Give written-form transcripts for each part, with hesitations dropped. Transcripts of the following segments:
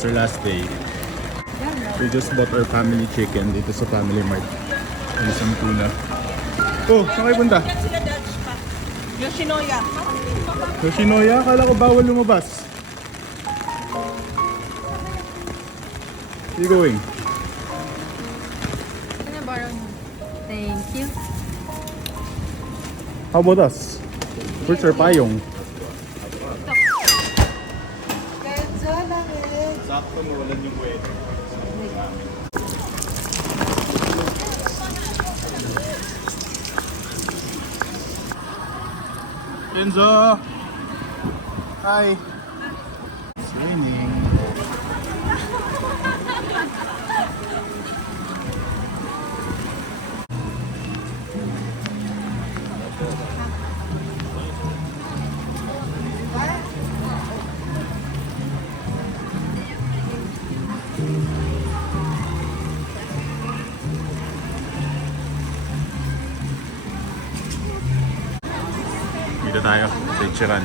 It's our last day. We just bought our family chicken dito sa Family Mart. And some tuna. Oh, saan kayo punta? Yoshinoya. Yoshinoya? Akala ko bawal lumabas. Where you going? Can I borrow? Thank you. How about us? Where's our payong? Sakto mo, walan yung kwento. Enzo! Hi! It's raining. Dito tayo sa Ichiran.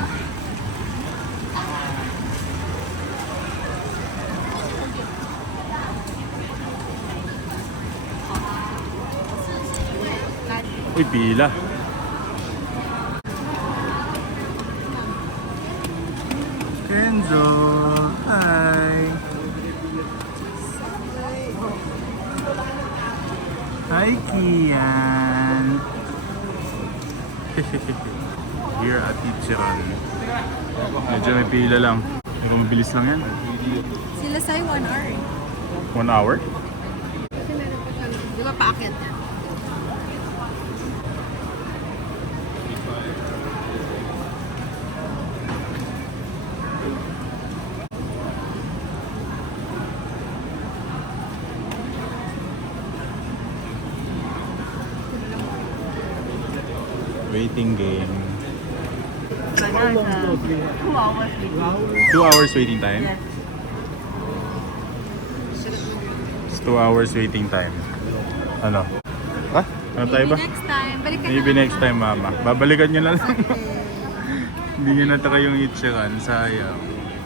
Uy, pila. Kenzo, hi. Hi, Kian. Here at Ichiran. Medyo may pila lang. Pero mabilis lang yan. Sila sa'yo 1 hour eh. 1 hour? Kasi meron pa siya. Di ba paakit niya? Waiting game. How long? 2 hours. 2 hours waiting time? Yes. It's 2 hours waiting time. Ano? Ha? Ano tayo ba? Maybe next time. Balikan Maybe next time, mama. Babalikan nyo na lang. Hindi nyo nataka yung Ichiran. Sayang.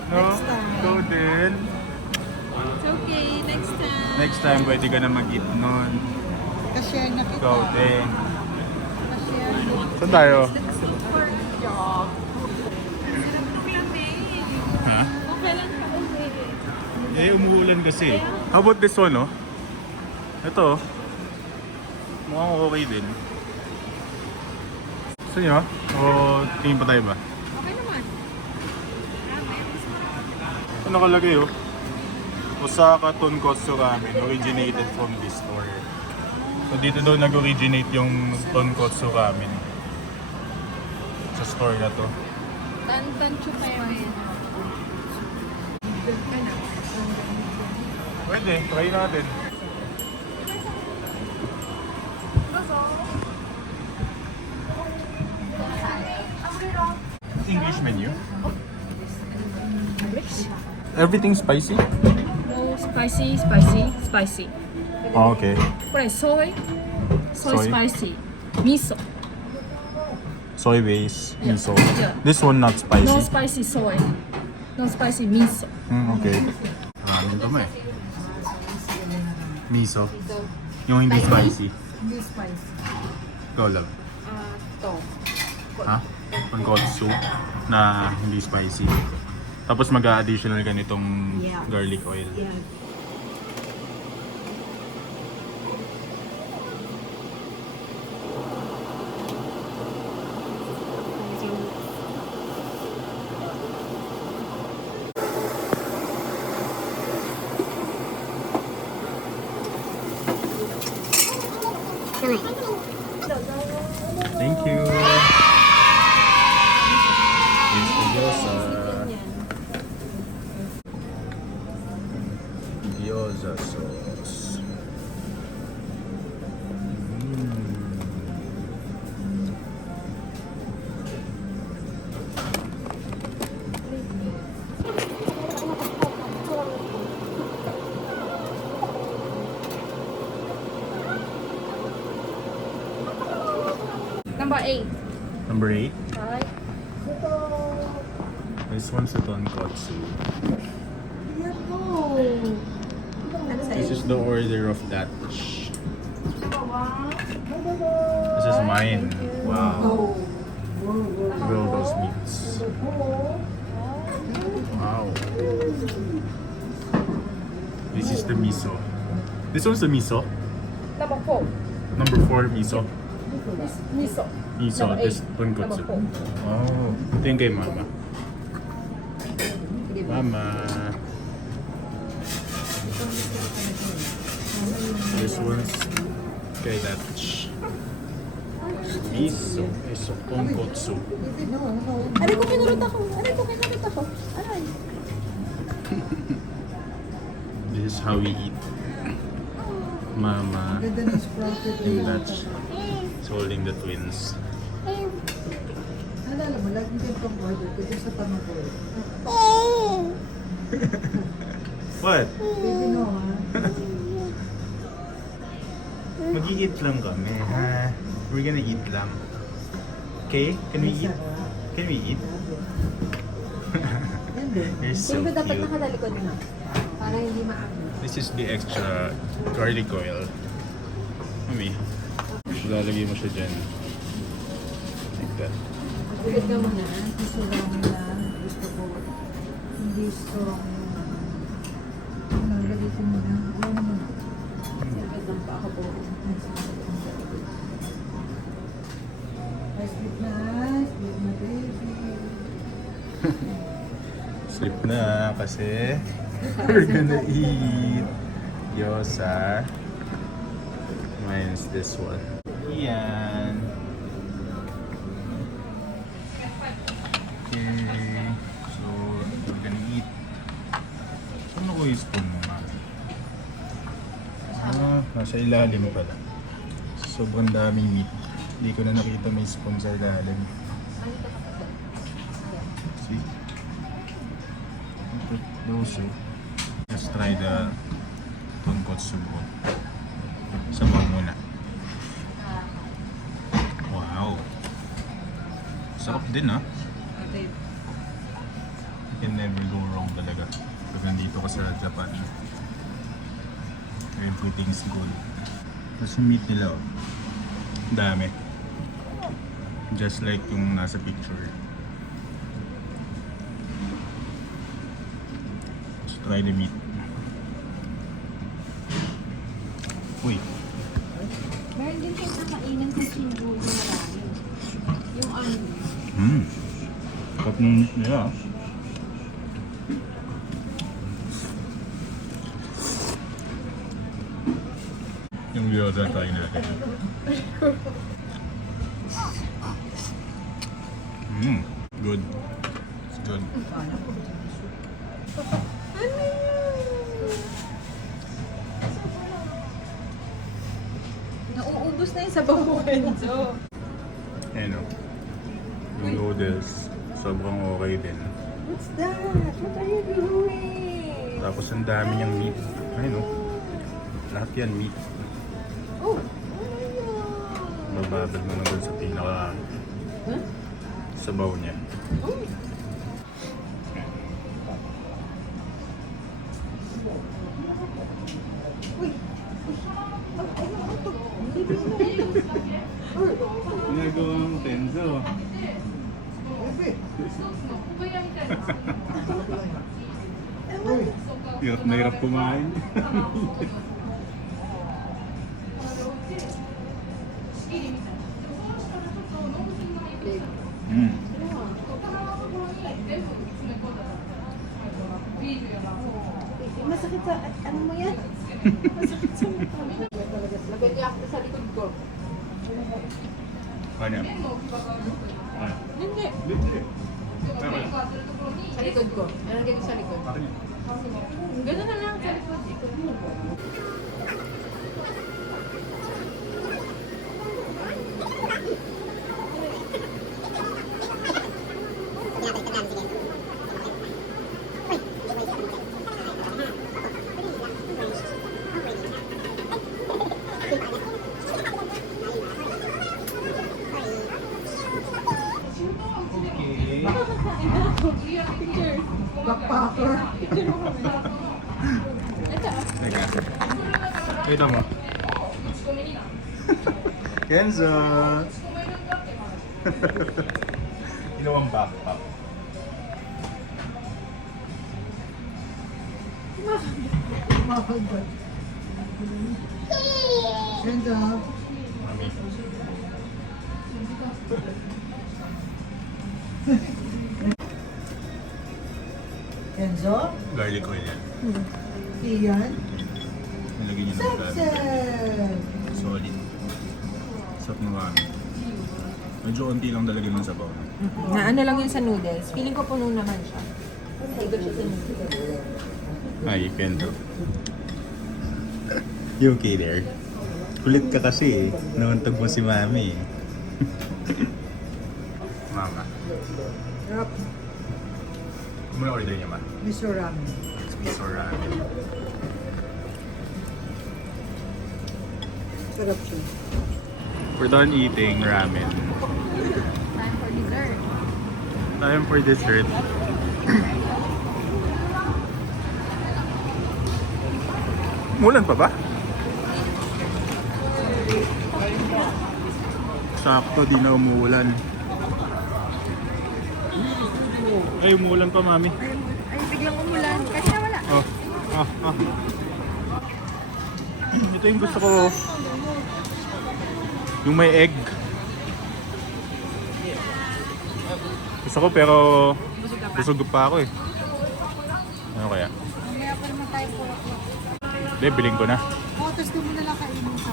No? Next time. Go din. It's okay. Next time. Next time, pwede ka na mag-eat nun. Kasi na kita. Go din. Saan tayo? Ha? Okay lang pa uwi. Eh, umuulan kasi. How about this one, oh? Ito, oh. Mukhang okay din. Gusto nyo? O tingin pa tayo ba? Okay naman. Ano nakalagay, oh? Osaka Tonkotsu Ramen originated from this store. So dito daw nag-originate yung Tonkotsu Ramen. Sa store na to. Tan-tan-chu pa yun. Pwede, try natin. English menu? Everything spicy? No, spicy. Oh, okay. これソイ Soy? spicy. Miso. Soy base, miso. Yeah. This one not spicy. No spicy soy. No spicy miso. Okay. Maraming dumi. Miso. Yung hindi spicy. Hindi spice. Ikaw lang. To. Ha? Tonkotsu na hindi spicy. Tapos mag-additional ka nitong Yeah. garlic oil. Yeah. Thank you. Here's the gyoza. Gyoza sauce. Number 8. Number 8. Alright. This one's the tonkotsu. This is the order of that. This is mine. Wow. Look at all those meats. Wow. This is the miso. This one's the miso. Number 4. Number 4 miso. Miso. Miso. Number This 8. tonkotsu. Number 4. Oh. Ito yung kay mama. Mama. This one's kay Dutch. Miso. Miso. Tonkotsu. Aray ko, kinurot ako. Aray. This is how we eat. Mama Ganda ng sprouted na and yun. Dutch is holding the twins. Alala mo, lagi din pang order ko dyan sa tanong ko. What? Baby no, ha? Mag-i-eat lang kami, ha? We're gonna eat lang. Okay? Can we eat? Can we eat? You're so Siyempre dapat cute. nakatalikod na. Para hindi maakit. This is the extra garlic oil. Mami, lalagay mo siya dyan. Like that. Ulit ka muna. Gusto lang nila. Gusto ko. Hindi strong. Lagay ko muna. Ano naman? Siyempre lang pa ako po. Sleep na. Sleep na, baby. Sleep na kasi we're gonna eat gyoza. Mine's this one. Yan. Okay. So, we're gonna eat. Saan ako yung spoon mo, mami? Nasa ilalim pala. Sobrang daming meat. Hindi ko na nakita may spoon sa ilalim. See? Put those two. Let's try the tonkotsu bro. Sabaw muna. Wow. Sarap din ah. You can never go wrong talaga. Pag nandito ka sa Japan. Everything's good. Tapos yung meat nila oh. Dami. Just like yung nasa picture. Let's try the meat. Uy. Meron din kayo nakainan sa Shinjuku na marami. Yung ano. Cut ng meat nila. Yung gyoza try natin. Good. It's good. Nauubos na yung sabaw mo, Enzo. Ano? Yung noodles, sobrang okay din. What's that? What are you doing? Tapos ang dami niyang meat. Ayun o. Lahat yan meat. Oh my God. Bababad mo na dun sa pinaka sabaw niya. Ginagawa mo Tenzo. Hirap na hirap kumain. Masakit sa, ano mo yan? Masakit sa mukha. Lagay niya ako sa likod ko. Ano? Hindi. Hindi. Bakit? Sa likod ko. Nalagay ko sa likod. Bakit? Gano'n na lang sa likod. Ikot mo. Okay. Backpacker. Teka. Kita mo. Kenzo! Ginawang backpack. Makagat. Ganda. Mami. Kenzo? Garlic oil yan. Iyan? Nilagyan niyo ng garlic. Sapsap! Solid. Sarap ng mami. Medyo konti lang talaga ng sabaw. Na ano lang yun sa noodles. Feeling ko puno naman siya. Ikot siya sa noodles. Hi, Kenzo. You okay there? Kulit ka kasi eh. Nauntog mo si Mami eh. Mama. Sarap. Muna order niya, Ma. Miso ramen. Miso ramen. Sarap siya. We're done eating ramen. Time for dessert. Time for dessert. Mulan pa ba? Sakto, di na umuulan. Ay, umuulan pa, Mami. Ay, biglang umulan. Kasi wala. Oh, ah. Ito yung gusto ko. Yung may egg. Gusto ko pero busog pa ako eh. Ano kaya? Mamaya pa naman tayo po. Hindi, biling ko na. Oh, tapos doon mo na lang kainin sa.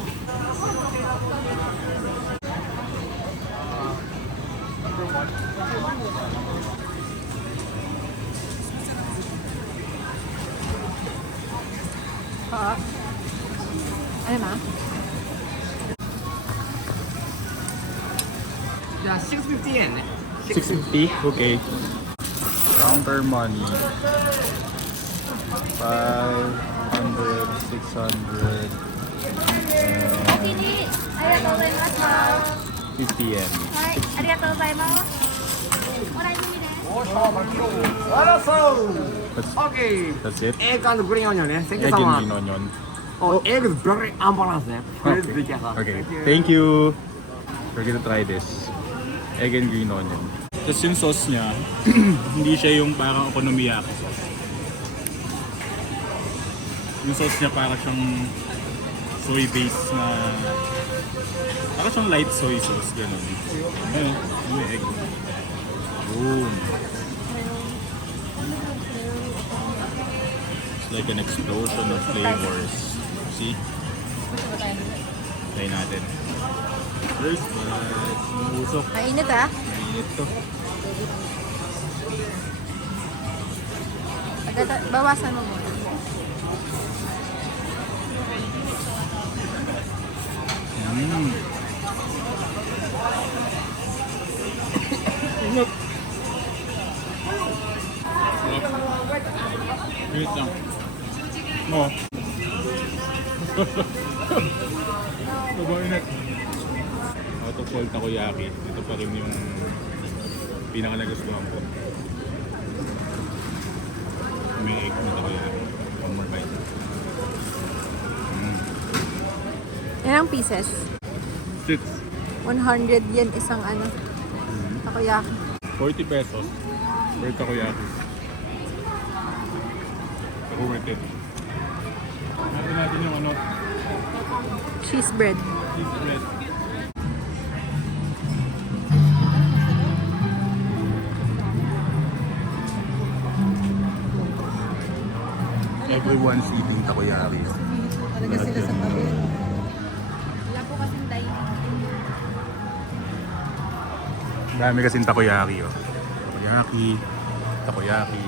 Ano ma? Yeah, 650 yen. 650? Okay. Counter money. 500, 600, and 50 yen. はい、ありがとうございます。もらい耳です。 That's, Okay. that's it. Egg and green onion, eh? Thank you Egg so and much. green onion. Oh, egg is very unbalanced, eh? Please be careful. Okay. Thank you. We're gonna try this. Egg and green onion. Tapos yung sauce niya, hindi siya yung parang okonomiyaki sauce. Yung sauce niya para siyang soy base na... Para siyang light soy sauce, gano'n. Ayun, yung egg. Boom. It's like an explosion of flavors. See? Try natin. First bite. Usok. Mainit ah. Mainit to. Bawasan mo muna. Mm. Sarap. Wait lang. Oh. Sobrang init. Out of all takoyaki, ito pa rin yung pinaka-nagustuhan ko. May egg na takoyaki. One more bite. Ilang pieces? 6. 100 yen isang ano. Takoyaki. 40 pesos per takoyaki. Ako worth it. Natin natin yung ano, Cheese bread. cheese bread. Everyone's eating takoyaki. Talaga sila sa tabi. Wala po kasing dining. Dami kasing takoyaki, oh. Takoyaki, takoyaki.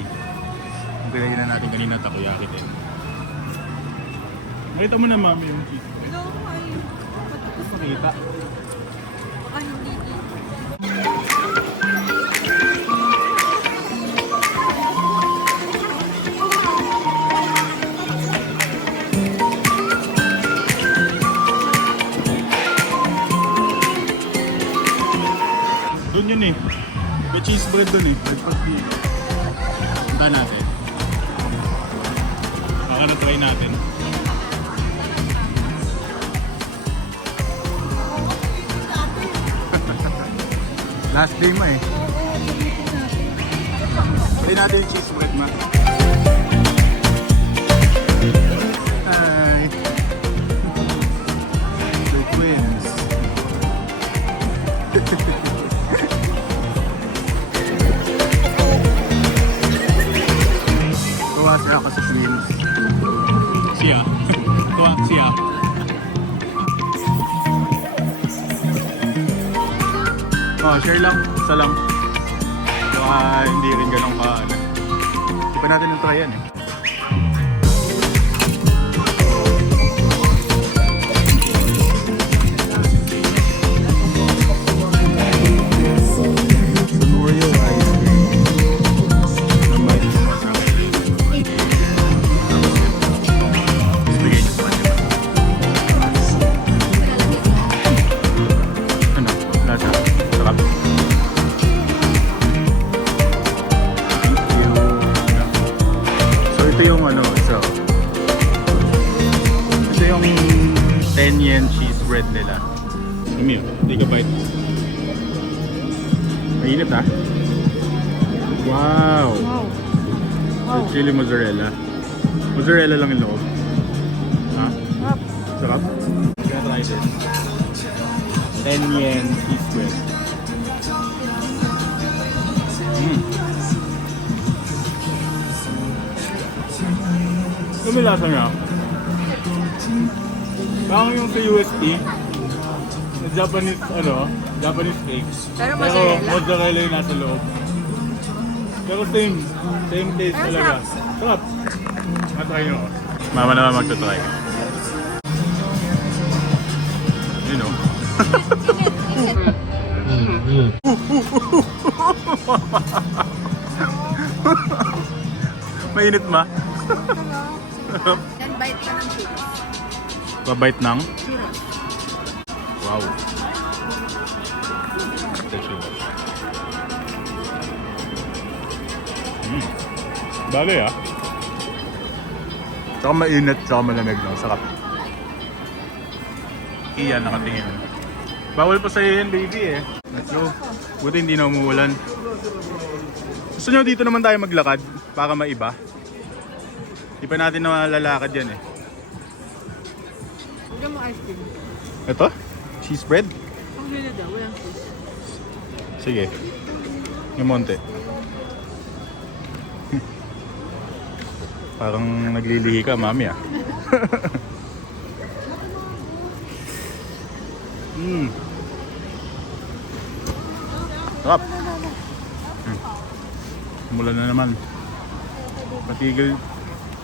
Yung pinagyan na natin kanina, takoyaki din. Nakita mo na, Mami, yung cheese bread. Ikaw ay matapos Makita. baka hindi Doon yun eh. May cheese bread doon eh. Breakfast dito. Punta natin. Ano, try natin. Last day mo eh. Try natin yung cheese bread, ma. Hi! The twins. Tuwa siya ako sa twins. Siya. Tuwa siya. Oh, share lang. Isa lang. Baka hindi rin ganun ka. Hindi pa natin na-try yan eh. Oreo ice cream. Ang bait mo sa akin. Bigay niyo sa kanya. Ano? Lasa? Sarap. Thank you. So ito yung ano, ito yung 10 yen cheese bread nila. Umi, take a bite. Mainit ah. Wow! Wow. Chili mozzarella. Mozzarella lang yung loob. Ha? Sarap. Gonna try this. 10 yen cheese bread. Ano yung lasa niya? Parang yung sa UST, na Japanese, Japanese cake. Pero mozzarella. Mozzarella yung nasa loob. Pero same taste talaga. Sarap. Matry nyo. Mama naman magta-try. You know. Mainit ma? Then bite ka ng churros. Babait ng? Wow. The churros. Bagay ah. Tsaka mainit, tsaka malamig lang. Sarap. Iyan, nakatingin. Bawal pa sa'yo yan, baby eh. Let's go. Buti hindi na umuulan. Gusto nyo dito naman tayo maglakad para maiba? Di pa natin na malalakad yan eh. Huwag mo ice cream. Ito? Cheese bread? Ang gila daw, walang cheese. Sige. Yung monte. Parang naglilihi ka, mami ah. Sarap. Umulan na naman. Patigil.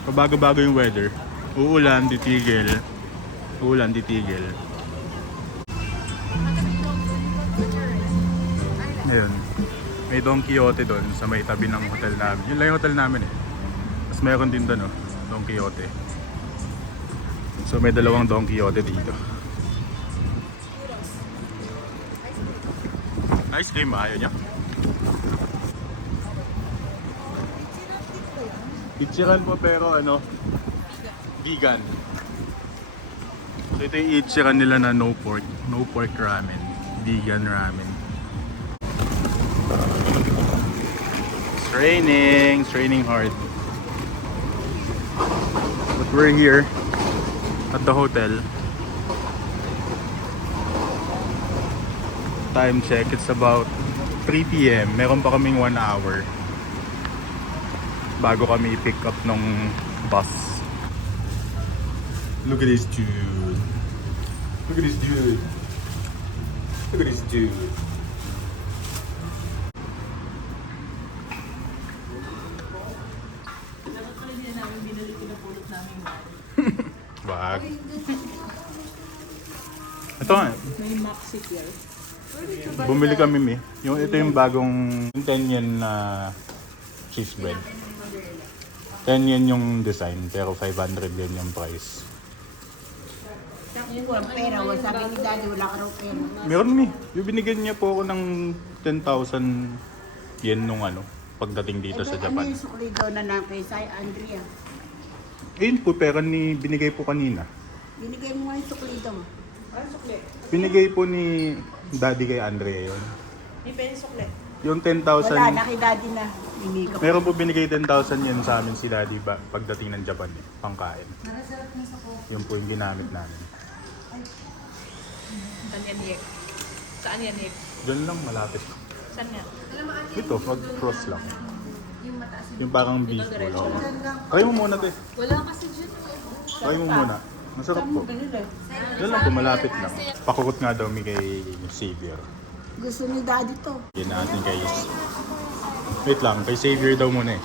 Pabago-bago yung weather. Uulan, titigil. Uulan, titigil. Ngayon, may Don Quixote doon sa may tabi ng hotel namin. Yun lang yung hotel namin eh. Tapos mayroon din doon, Don Quixote. So may dalawang Don Quixote dito. Ice cream ba? Ayaw niya? Ichiran po pero vegan. So ito yung ichiran nila na no pork ramen. Vegan ramen. It's raining hard. But we're here at the hotel. Time check, it's about 3 PM. Meron pa kaming 1 hour bago kami i-pick up ng bus. Look at this dude. Look at this dude. Look at this dude. Wag. Ito nga. May maxi here. Bumili kami ito yung bagong 10 yen na cheese bread. 10 yen yung design pero 500 yen yung price. Yung pera, sabi ni Daddy, wala ka raw pera. Meron yung binigyan niya po ako ng 10,000 yen nung pagdating dito sa Japan. Ano yung sukli daw na kay Sai Andrea? Ayun po, pera ni binigay po kanina. Binigay mo nga yung suklito mo. Ano sukli? Binigay po ni Daddy kay Andrea yun. May penny sukli. Yung 10,000. Wala, nakidadi na. Binigay ko. Meron po binigay 10,000 yan sa amin si Daddy pagdating ng Japan eh, pangkain. Yun po yung ginamit namin. Saan yan, Nick? Saan yan, Nick? Diyan lang, malapit. Saan yan? Ito, mag-cross lang. Yung parang beef bowl. Try mo muna, te. Wala kasi dyan. Try mo muna. Masarap po. Diyan lang po, malapit lang. Pakukot nga daw mi kay Xavier. Gusto ni daddy to. Yan natin kay... Wait lang, kay Xavier daw muna eh.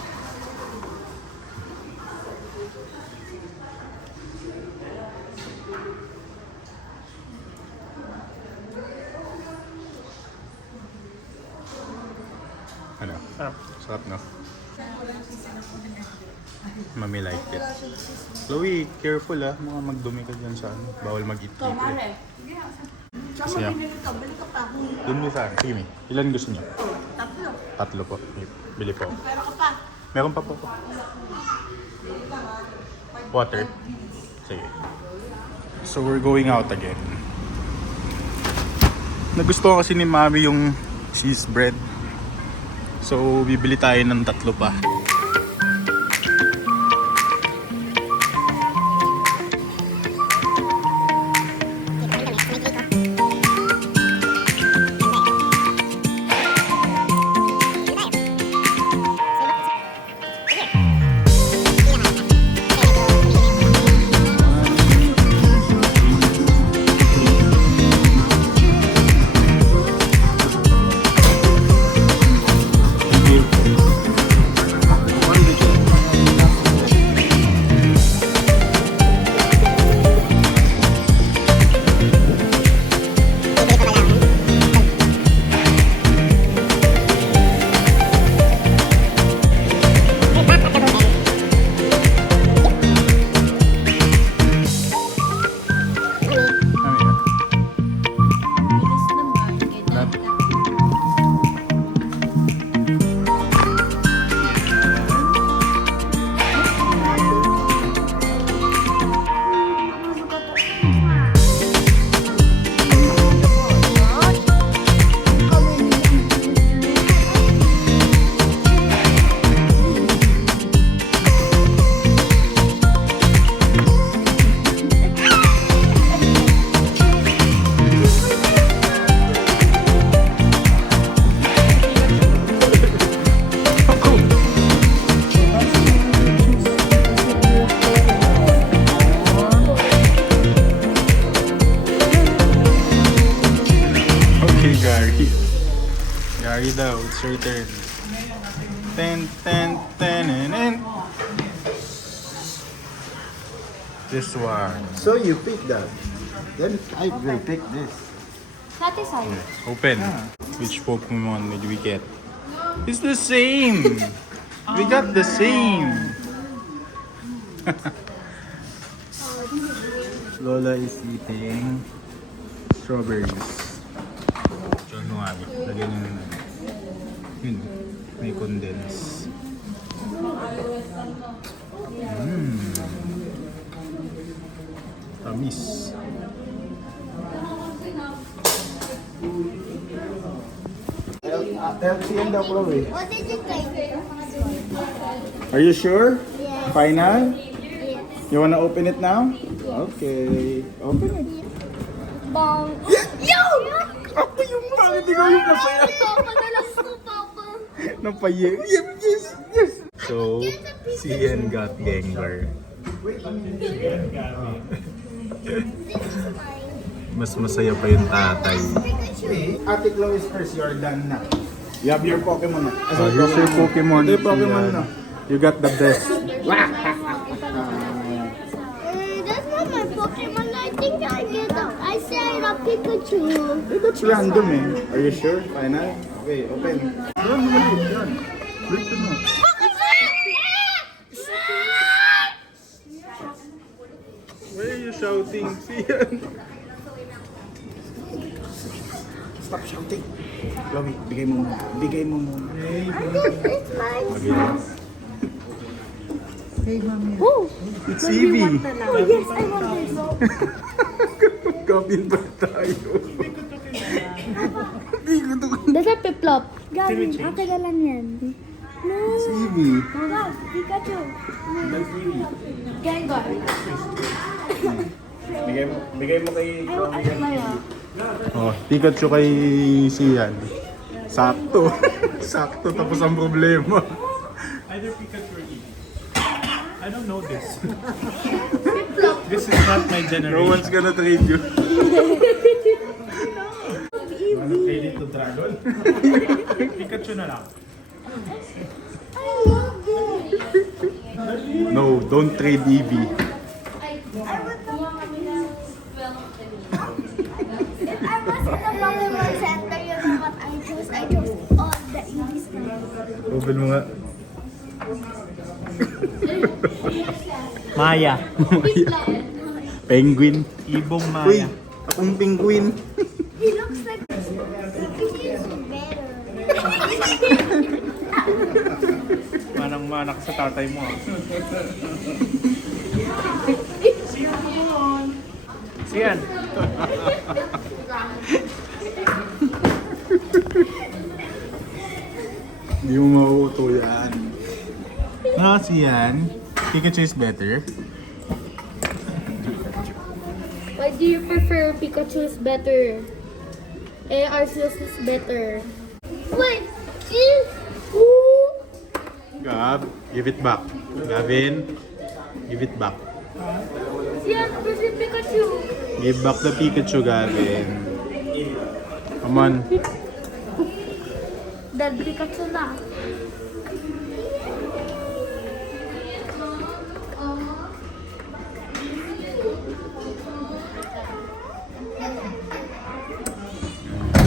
Ano? Sarap no? Mami like it. Chloe, careful ah. Mga magdumi ka dyan sa ano. Bawal mag-eat dito eh. Saan mo Siya. binili to? Bili ka pa. Dun mo sa akin. Sige, Mi. Ilan gusto niyo? Tatlo. Tatlo po. Bili po. Pero ka pa. Meron pa po. Water. Sige. So we're going out again. Nagustuhan kasi ni Mami yung cheese bread. So bibili tayo ng tatlo pa. Okay, Gary. Gary daw, it's your turn. Ten, ten, ten, and. This one. So you pick that. Then I will pick this. Satisfied. Open. Which Pokemon did we get? It's the same! We got the same! Lola is eating strawberries. Diyan mo nga, lagyan nyo na. Yun, may condense. Tamis. LCN daw, Chloe. What did you take? Are you sure? Yes. Final? Yes. You wanna open it now? Okay. Open it. Bong. Ako yung bakit ikaw yung masaya? Madalas ko, Papa. Napaye. Yes, yes. So, CN got Gengar. Mas masaya pa yung tatay. Ate Chloe is first. You're done na. You have your Pokemon na. So, here's your Pokemon. Ito yung Pokemon na. You got the best. That's not my Pokemon. I think I get a, I said a Pikachu. That's random eh. Are you sure? Final? Okay, open. Yan, mali. Yan. Break it mo. Why are you shouting? CN. Stop shouting. Chloe, bigay mo muna. Bigay mo muna. It's mine. Okay. Kay mami. Oh, It's Evie. oh yes, I want this. Kapin ba tayo? Dasa piplop. Gavin, ate ka lang yan. No. It's Evie. Wow, Pikachu. Gengar. Bigay mo kay Oh, Pikachu kay Sian. Sakto. Sakto, tapos ang problema. Either Pikachu or Eevee. I don't know this. This is not my generation. No one's gonna trade you. Wanna trade it to Dragon? Pikachu na lang. No, don't trade Eevee. If I was in the Pokemon Center, you know what I chose? I chose all the Eevees. Open mo nga. Maya. Penguin. Ibong Uy, Maya. akong penguin. He looks like Pikachu is better. Manang manak sa tatay mo. Siyan. Hindi mo mauuto yan. No, Sian. Pikachu is better. Why do you prefer Pikachu is better? Arceus is better. Wait, Gab, give it back. Gavin, give it back. Yan, kasi Pikachu. Give back the Pikachu, Gavin. Come on. Dead Pikachu na.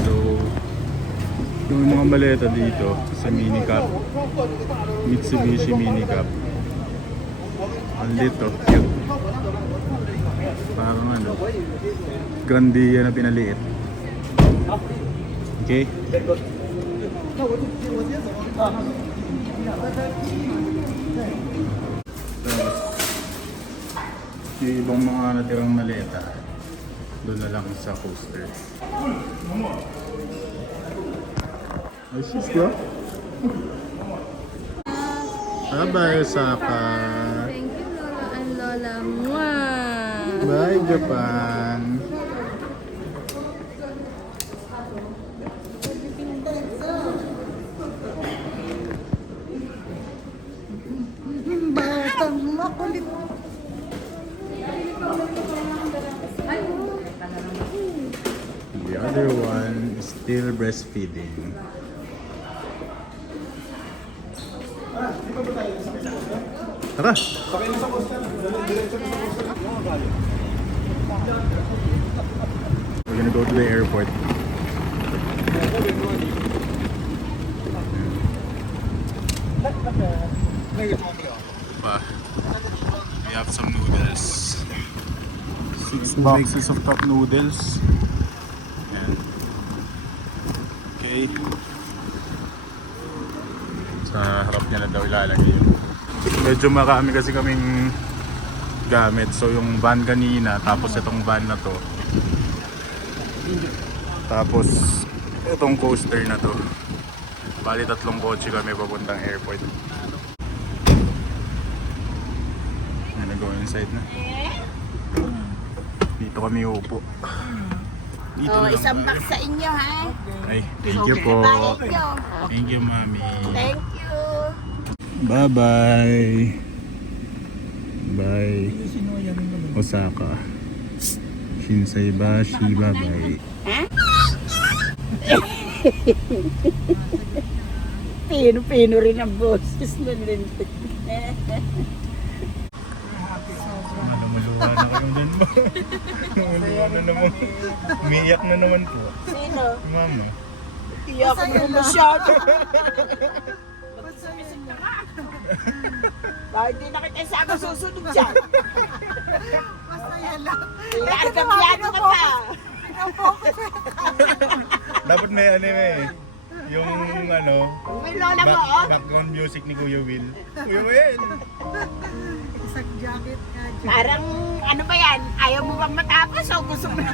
So, yung mga maleta dito sa Minicap. Mitsubishi Minicap. Ang lito, cute. Parang ano, Grandia na pinaliit. Okay? Yung ibang mga natirang maleta, doon na lang sa coaster. Ay, sus ka? Bye-bye, Osaka. Thank you, Lola and Lola. Mwah! Bye, Japan. Batang makulit. The other one is still breastfeeding. Tara! We're gonna go to the airport. Pa, we have some noodles. 6 boxes of cup noodles. Yan. Okay. Sa harap niya na daw ilalagay yun. Medyo marami kasi kaming gamit. So yung van kanina, tapos itong van na to. Tapos itong coaster na to. Bali 3 kotse kami papuntang airport. Gonna go inside na. Dito kami upo. Dito na lang Isang tayo. box sa inyo, ha? Ay, thank you po. Bayad nyo. Thank you, Mami. Thank you. Bye-bye. Bye. Osaka. Shinsaibashi, bye-bye. Pino-pino rin ang boses ng lintik. Lumuluha na kayo din ba? Lumuluha na naman. Umiiyak na naman po. Sino? Mama. Iyak mo masyado. Bakit di na kita isama susunod dyan? Masaya lang. Pinagkabyado ka pa. Dapat may anime eh. Yung ano, May lola mo, oh. background music ni Kuya Will. Kuya Will! Isang jacket nga dyan. Parang, ano ba yan? Ayaw mo bang matapos o gusto mo na?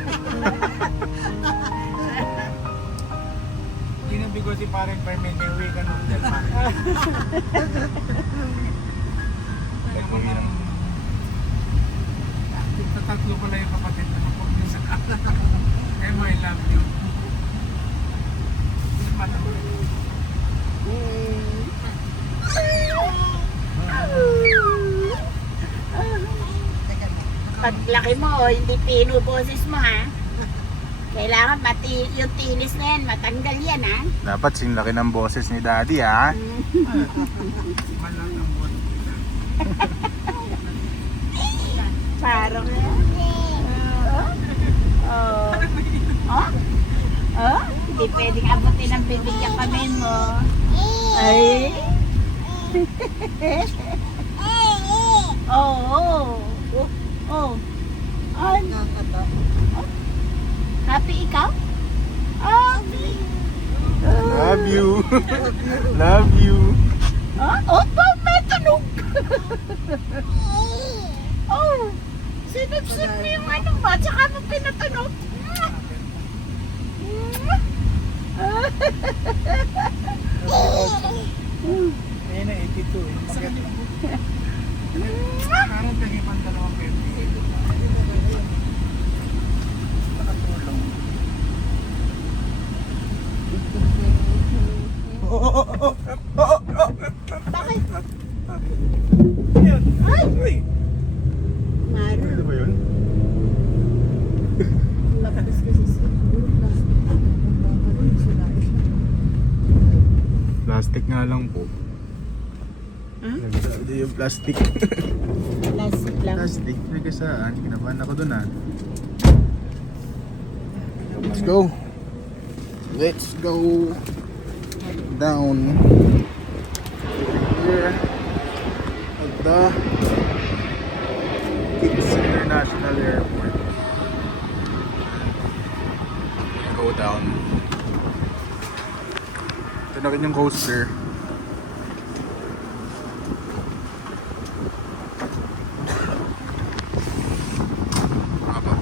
Ginabi ko si parang Fermin, uwi ka nung del pa. Tatlo pala yung kapatid na kapag niya sa Emma, I love you. Yung mata mo rin. Paglaki mo, hindi pino boses mo, ha? Kailangan pati yung tinis na yan, matanggal yan, ha? Dapat sinlaki ng boses ni Daddy, ha? Malang ang buwan. Parang, oh. Oh? Oh? Hindi pwedeng abutin ang bibig yung kamay mo. Ay. Oh. Oh. Ano? Happy ikaw? Happy. Love you! Love you! Oh, may tunog. Oh. Sinipsip mo yung ano mo, tsaka mo pinatunog. Ayun na, 82 eh. Magat na. Parang tingin pang 2 Nakatulong. Bakit? Yan. Ay! Maro. Ano ba yun? Lakas kasi siya. Plastic nga lang po. Huh? Nagsabi yung plastic. Plastic lang. Plastic? Nagasaan? Kinabahan ako dun, ha? Let's go! Let's go down here at the Kings International Airport. Go down. Ito na rin yung coaster. Haba.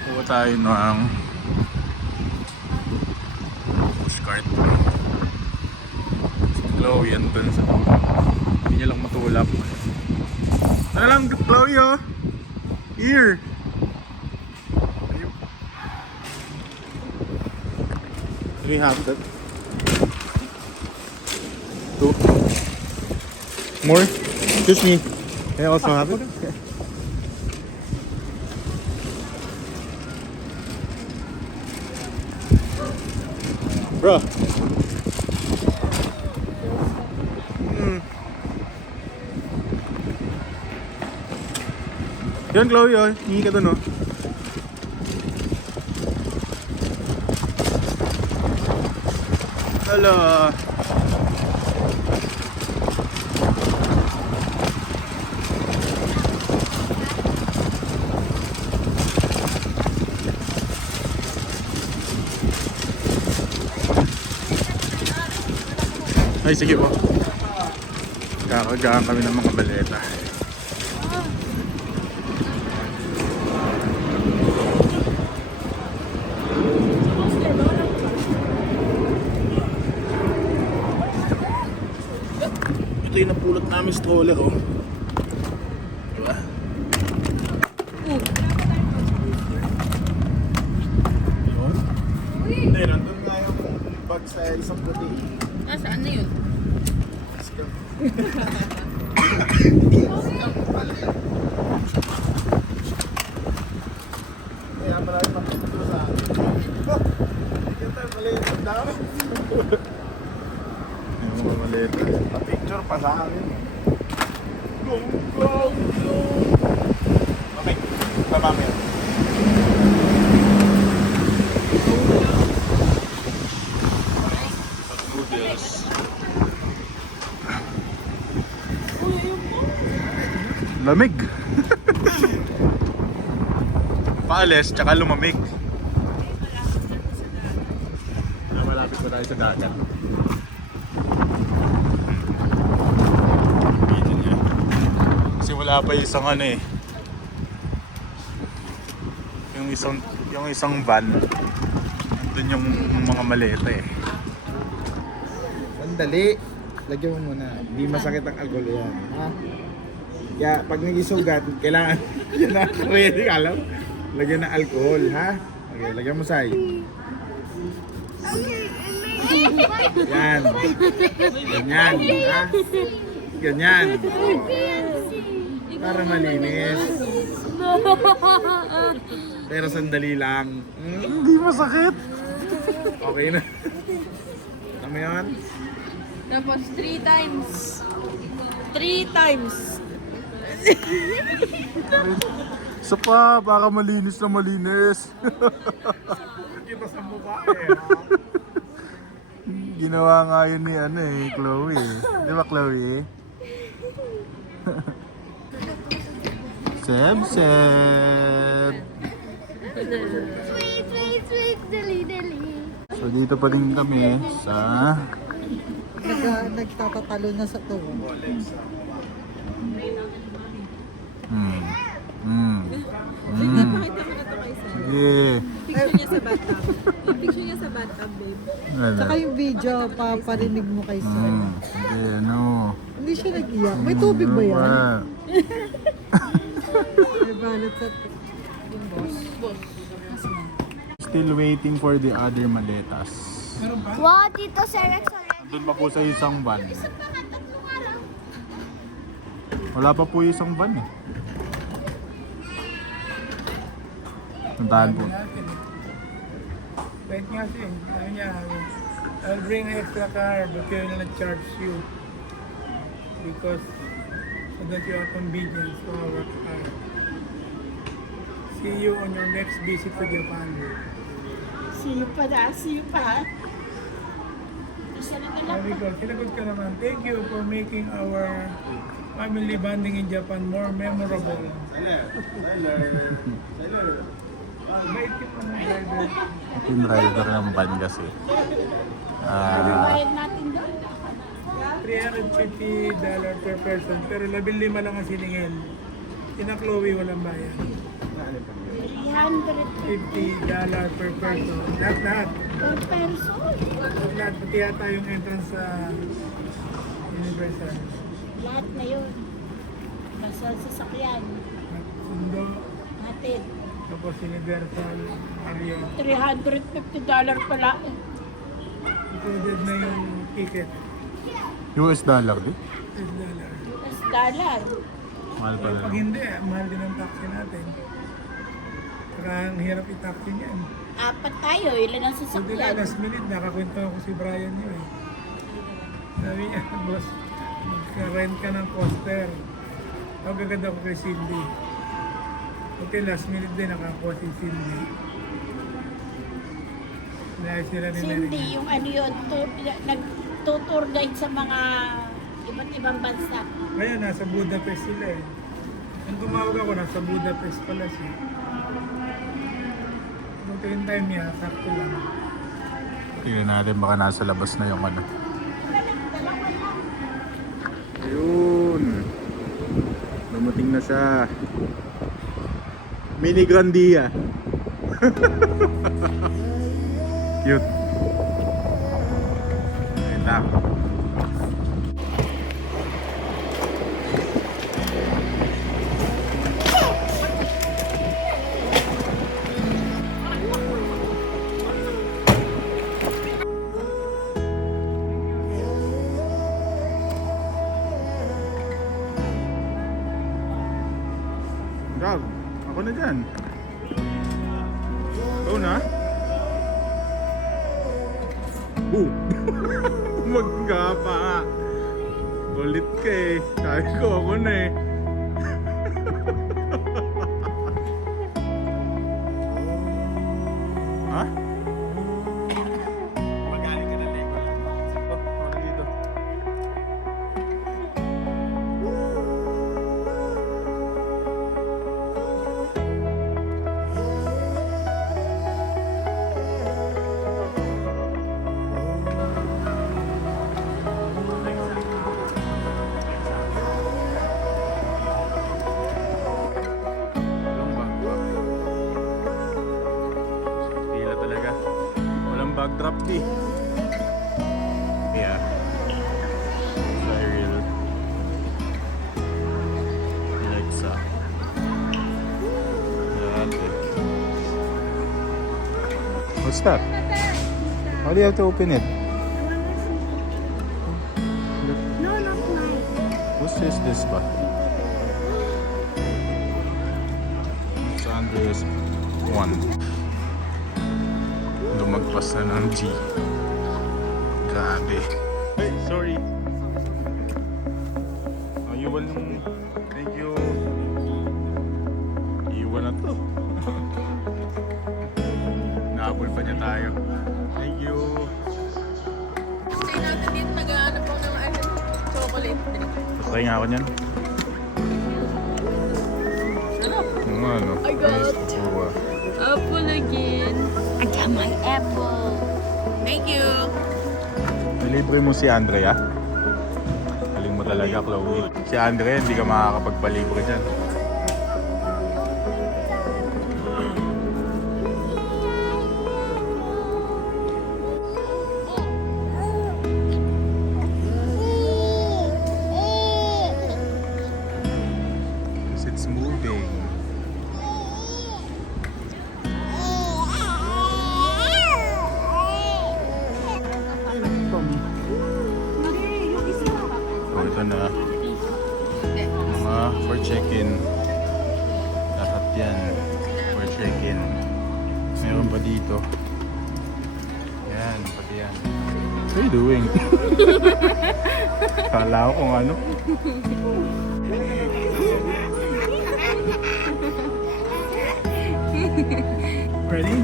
Kuha tayo ng pushcart. Chloe andun sa hindi niya lang matulak. Ano lang, Chloe, oh! Here! Do we have that? 2 more? Excuse me. Can I also have it? Bro. Yan, Chloe, oh. Hingi ka dun, oh. Hello. Ay, sige po. Kakagaan kami ng mga baleta. Ito yung napulot namin stroller, oh. Diba? Yun? Hindi, nandun nga yung bag sa isang puti. Saan na yun? Let's go. Kaya marami makikita sa akin. Kita, maliit ang dami. Yung mga maliit. Pa-picture pa sa akin. Go, go, go! Okay, baba mo yan. Noodles. Lamig. paalis, tsaka lumamig. Malapit pa tayo sa dagat. Video niya. Kasi wala pa isang ano eh. Yung isang van. Doon yung mga maleta eh. Sandali. Lagyan mo muna. Hindi masakit ang alcohol yan. Ha? Kaya pag nagisugat, kailangan yan na ready ka alam. Lagyan ng alcohol, ha? Okay, lagyan mo say. Yan. Ganyan, ha? Ganyan. Oh. Para malinis. Pero sandali lang. Hindi masakit. Okay na. Ano mo yun? Tapos 3 times. 3 times. Isa pa, para malinis na malinis. Kita sa mukha eh. Ginawa nga yun ni ano eh, Chloe. Di ba Chloe? Seb. Wait, dali. So dito pa rin kami sa... Nagtatatalo na sa tuwa. Pakita mo na to kay Sam. Sige. Picture niya sa bathtub. Yung picture niya sa bathtub, babe. Ano? Saka yung video, paparinig mo kay Sam. Sige, ano? Hindi siya nag-iyak. May tubig ba yan? Wala. May balot sa... Yung boss. Still waiting for the other maletas. Wow, Tito Sir Rex already. Doon pa po sa isang van. Wala pa po isang van eh. Puntahan po. Wait nga siya. Sabi niya, I'll bring an extra car but we will not charge you. Because so that you are convenient to our car. See you on your next visit to Japan. See you pa. Isa na lang. Sabi ko, sinagot ka naman, thank you for making our family bonding in Japan more memorable. Bait ka pa ng driver. Yung driver ng van kasi. Bayad natin doon. $350 per person, pero 15 lang ang siningil. Sina Chloe walang bayad. $50 per person. Lahat. Per person. Lahat. Pati yata yung entrance sa Universal. Lahat na yun. Basta sasakyan. Sundo. Hatid. Tapos Universal area. $350 pala. Included na yung ticket. US dollar di? $10. Mahal pala. Pag hindi, mahal din ang taxi natin. Saka ang hirap i-taxi niyan. 4 tayo. Ilan ang Hindi na, sasakyan? last minute, nakakwento ako si Brian niyo eh. Sabi niya, boss, magka-rent ka ng poster. Agad ako kay Cindy. Buti last minute din nakakuha si Cindy. Dahil sila ni Cindy, yung ano yun, nag-tour guide sa mga iba't ibang bansa. Kaya nasa Budapest sila eh. Nung tumawag ako, nasa Budapest pala siya. Buti yung time niya, sakto lang. Tingnan natin baka nasa labas na yung ano. Ayun. Dumating na siya. Mini Grandia. Cute. Ayun lang. Gab, ako na dyan. Ikaw na? Magkapa. Kulit ka eh. Sabi ko ako na eh. Ha? Magaling ka na Lego lang. Ako dito. Siri. Yeah. Cyril. Alexa. Dati. What's that? How do you have to open it? No, not mine. What's this ba? It's Andreas 1. Lumagpas na ng G. Grabe. Hey, sorry. Oh, iwan yung... Thank you. Iwan na to. Nahabol pa niya tayo. Thank you. Stay natin dito, nag-aanap ako ng chocolate drink. Patry nga ako niyan. Ano? I got Kukuha. apple again. I got my apple. Thank you. Nilibre mo si Andrea? Galing mo talaga, Chloe. Si Andrea, hindi ka makakapagpalibre dyan. Because it's moving. Oh, ito na. Mga for check-in. Lahat yan. For check-in. Meron pa dito. Yan, pati yan. What are you doing? Kala ko kung ano. Ready?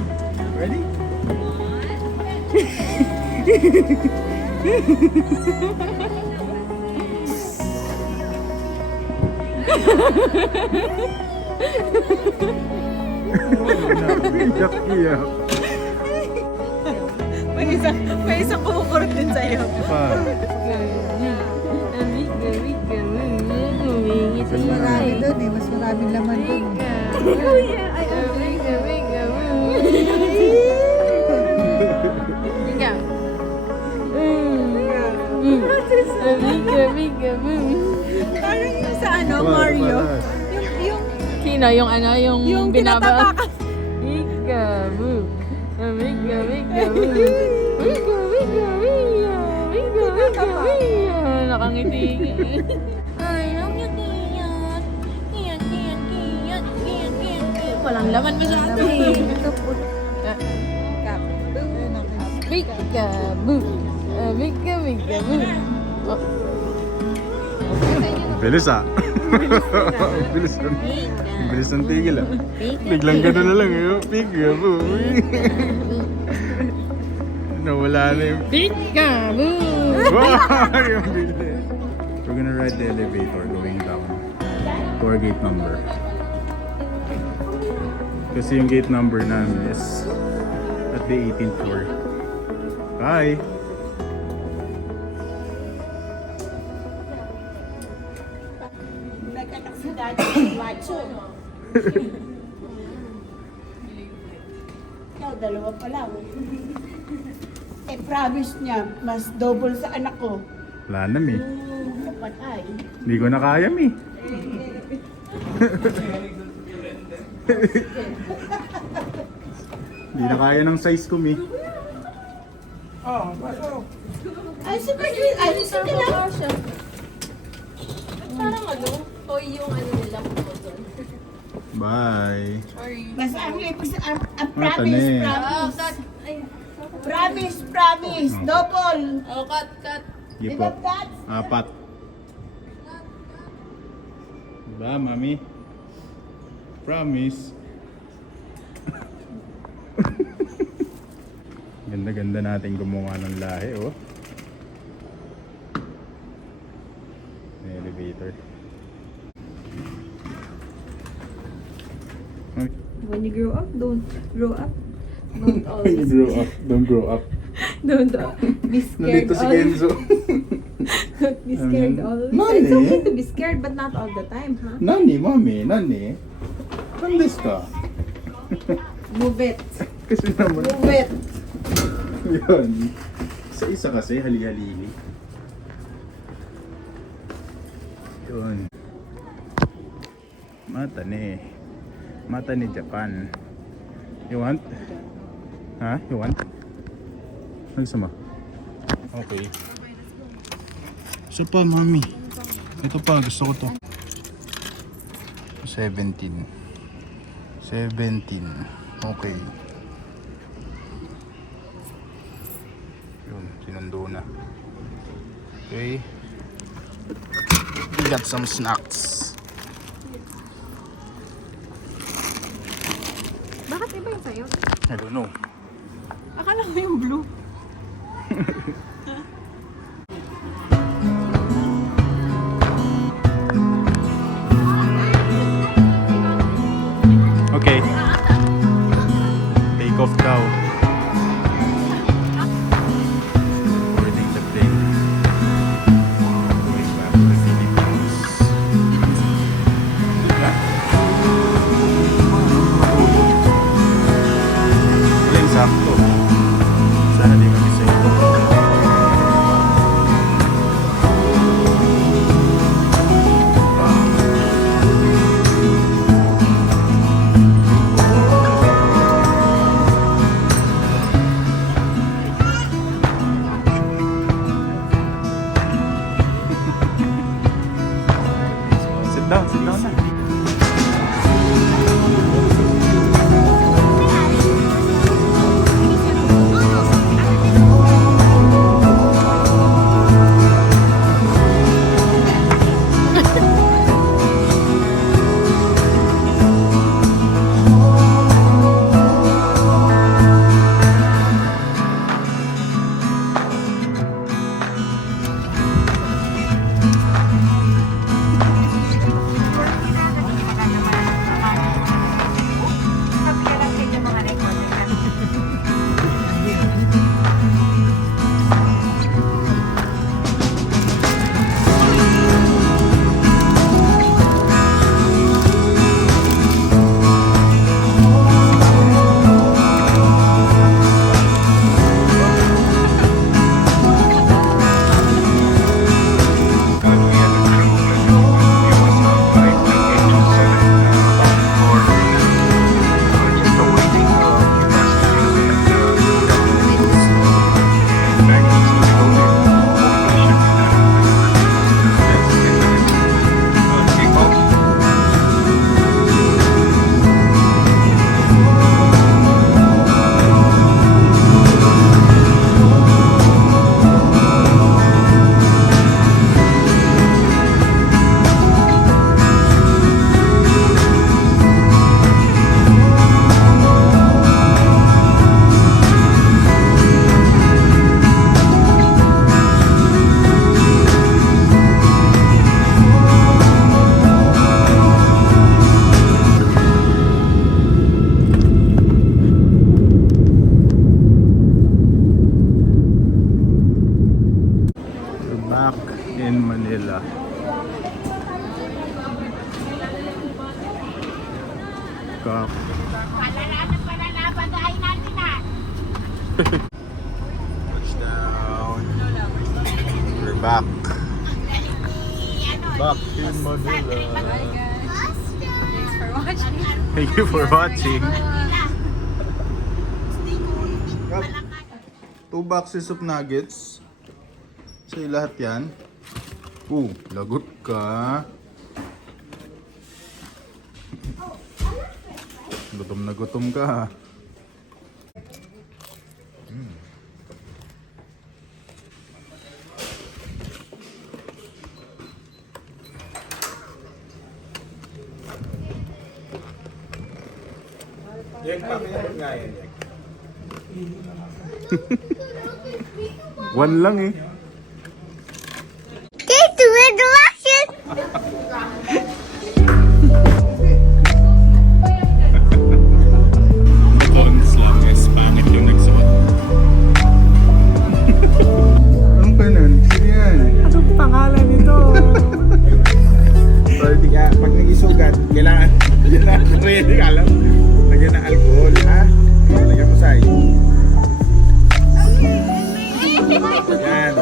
Ready? Iyak-iyak. May isang kumukurot din sa'yo. Pa. Mas marami doon eh. Mas maraming laman doon. Parang yung sa ano, Mario. Yung Sino? Yung ano? Yung binaba? tinatapakan. Ikabu. Amiga, amiga, amiga. Amiga, amiga, amiga. Amiga, amiga, amiga. Nakangiti. Ay, ang kiyat. Kiyat, kiyat, kiyat, kiyat, kiyat. Walang laman masyado eh. Ito po. Amigabu. Amiga, amiga, amiga. Oh. Bilis ah. Bilis ng bilis ng tigil ah. Biglang gano'n na lang eh. Pigga po. Nawala na yung... Ikabu. Wow! Yung bilis. We're gonna ride the elevator going down to our gate number. Kasi yung gate number namin is at the 18th floor. Bye! Nagkatak si Daddy, macho. Ikaw, dalawa pa lang. Eh, promise niya, mas double sa anak ko. Wala na mi. Dapat ay. Hindi ko na kaya mi. Hindi na kaya ng size ko mi. Oh, pasok. Ay, sige, ay, sige lang. Parang ano, toy yung ano nila po doon. Bye. Basta ang lipas, ang Mata promise, na eh. promise. Ay, Promise, promise, double. oh, cut. Sige po. Apat. Diba, mami? Promise. Ganda-ganda natin gumawa ng lahi, oh. May elevator. When you grow up, don't grow up. Don't When you grow up, don't grow up. Don't be scared Nandito si all. Kenzo. Don't be scared all the time. Nani? It's okay to be scared, but not all the time, huh? Nani, mami, nani? Nandes ka? Move it. Kasi naman. Move it. Yun. Isa-isa kasi, hali-halili. Yun. Mata ni Japan. You want? Ha? You want? Ano gusto mo? Okay. Gusto pa, mami. Ito pa, gusto ko to. 17. Okay. Yun, sinundo na. Okay. We got some snacks. Bakit iba yung sa'yo? I don't know. Akala ko yung blue. Okay. Take off daw. Boarding the plane. Going back to the Philippines. Walang sakto. Sana di kami sa ito. Sit down na. Back in Manila. Kap. Touchdown. We're back. Back in Manila. Thank you for watching. Kap. 2 boxes of nuggets. Sa'yo lahat yan. Lagot ka. Gutom na gutom ka. Yan, pakilala nga yan. One lang eh. Tones lang, pangit yung nagsuot. Anong kanan? Sino yan? Anong pangalan nito? Kaya pag nag-isugat, kailangan yan na ready, alam. Lagyan ng alcohol, ha? Lagyan mo sa'yo. Yan.